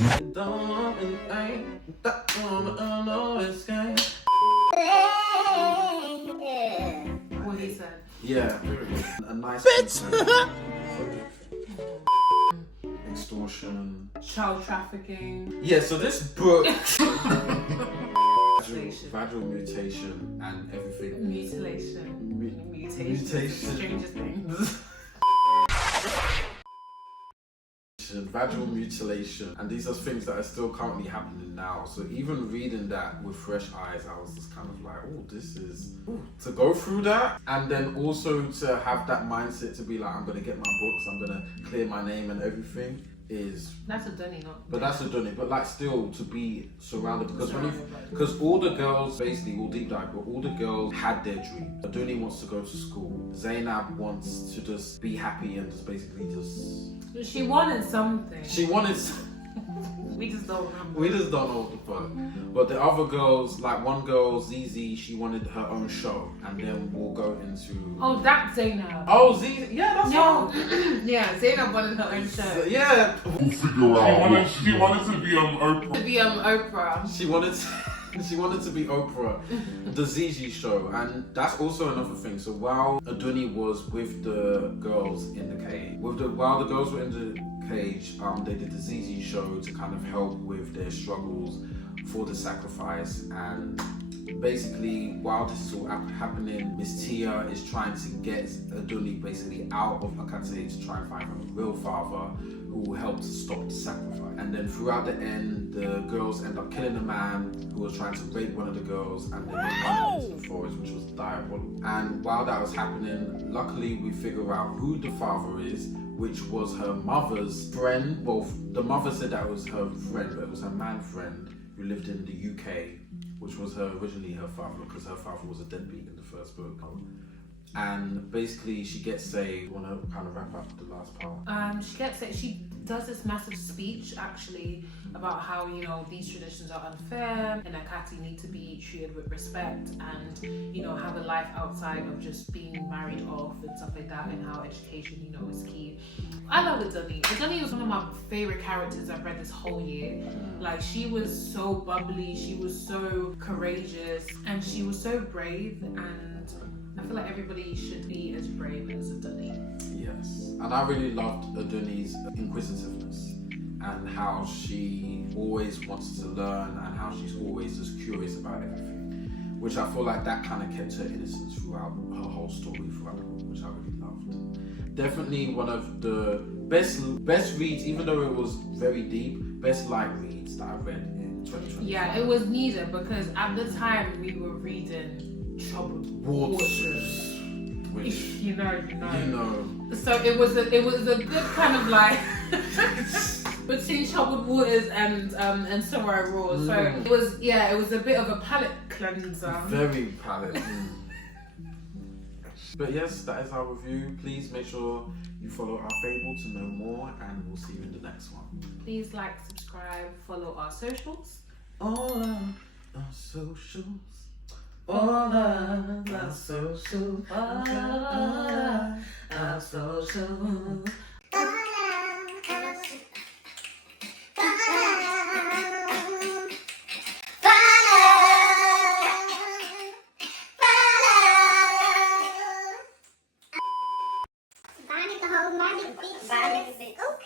What he said. Yeah, a nice bitch. Extortion, Child trafficking. yeah, so this book Mutilation. vaginal mutation and everything. Mutilation. Mutation. Stranger things. Vaginal mutilation, and these are things that are still currently happening now. So even reading that with fresh eyes, I was just kind of like, oh, this is to go through that, and then also to have that mindset to be like, I'm gonna get my books, I'm gonna clear my name and everything is. That's a dunny, not. But that's a dunny. But like still to be surrounded, because all the girls basically, all deep dive, but all the girls had their dream. Aduni wants to go to school. Zainab wants to just be happy and just basically just. She wanted something. She wanted. We just don't remember. We just don't know what the fuck. But the other girls, like one girl, Zizi, she wanted her own show, and then we'll go into. Oh, that's Zainab. Oh, Zizi, yeah, that's No. Yeah, Zainab wanted her own show. Yeah. We'll figure out. She wanted to be Oprah. To be Oprah. She wanted. She wanted to be Oprah, the Zizi show, and that's also another thing. So while Aduni was with the girls in the cage, while the girls were in the cage, they did the Zizi show to kind of help with their struggles for the sacrifice. And basically, while this is all happening, Miss Tia is trying to get Aduni basically out of Makate to try and find a real father who will help to stop the sacrifice. And then throughout the end, the girls end up killing a man who was trying to rape one of the girls, and then they run into the forest, which was diabolical. And while that was happening, luckily we figure out who the father is, which was her mother's friend. Well, the mother said that was her friend, but it was her man friend who lived in the UK, which was originally her father, because her father was a deadbeat in the first book. And basically she gets saved. Want to kind of wrap up the last part? She gets it. She does this massive speech actually about how, you know, these traditions are unfair and Akati need to be treated with respect and, you know, have a life outside of just being married off and stuff like that, and how education, you know, is key. I love Aduni. Aduni was one of my favorite characters I've read this whole year. Like, she was so bubbly, she was so courageous, and she was so brave, and I feel like everybody should be as brave as Aduni. Yes, and I really loved Aduni's inquisitiveness and how she always wants to learn and how she's always just curious about everything, which I feel like that kind of kept her innocence throughout her whole story throughout the book, which I really loved. Definitely one of the best reads, even though it was very deep, best light reads that I read in 2020. Yeah, it was needed because at the time we were reading Troubled Waters. Which, If you know. you know. So it was a good kind of like between Troubled Waters and Samurai Raw. So it was a bit of a palate cleanser. Very palate. But yes, that is our review. Please make sure you follow our Fable to know more, and we'll see you in the next one. Please like, subscribe, follow our socials. All our socials. All our socials. All our socials.